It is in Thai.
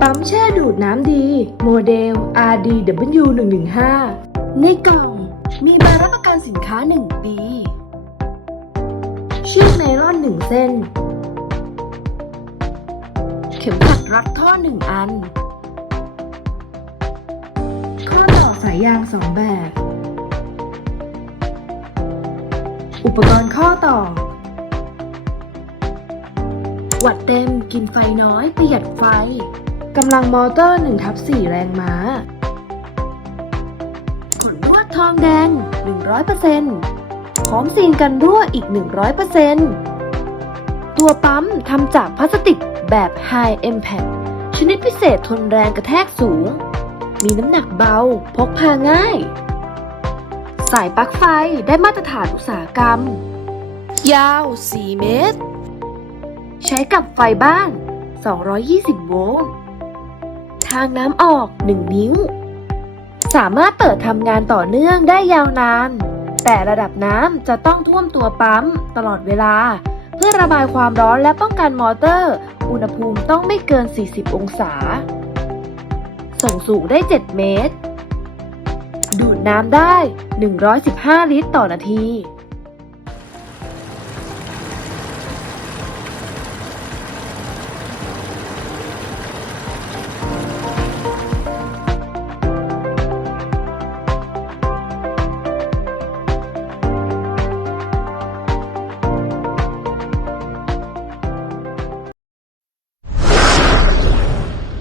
ปั๊มแช่ดูดน้ำดี โมเดล RDW115 ในกล่องมีใบรับประกันสินค้า 1 ปี เชือกไนลอน 1 เส้น เข็มขัดรัดท่อ 1 อัน ข้อต่อสายยาง 2 แบบ อุปกรณ์ข้อต่อ วัดเต็มกินไฟน้อย ประหยัดไฟ กำลังมอเตอร์1ทับ4แรงม้า ขนลวดทองแดง 100%พร้อมซีนกันรั่วอีก 100%ตัวปั๊มทำจากพลาสติกแบบ High Impact ชนิดพิเศษทนแรงกระแทกสูง มีน้ำหนักเบา พกพาง่าย สายปลั๊กไฟได้มาตรฐานอุตสาหกรรม ยาว 4 เมตร ใช้กับไฟบ้าน 220 โวลต์ ทางน้ำออก 1 นิ้ว สามารถเปิดทำงานต่อเนื่องได้ยาวนาน แต่ระดับน้ำจะต้องท่วมตัวปั๊มตลอดเวลา เพื่อระบายความร้อนและป้องกันมอเตอร์ อุณหภูมิต้องไม่เกิน 40 องศา ส่งสูงได้ 7 เมตร ดูดน้ำได้ 115 ลิตรต่อนาที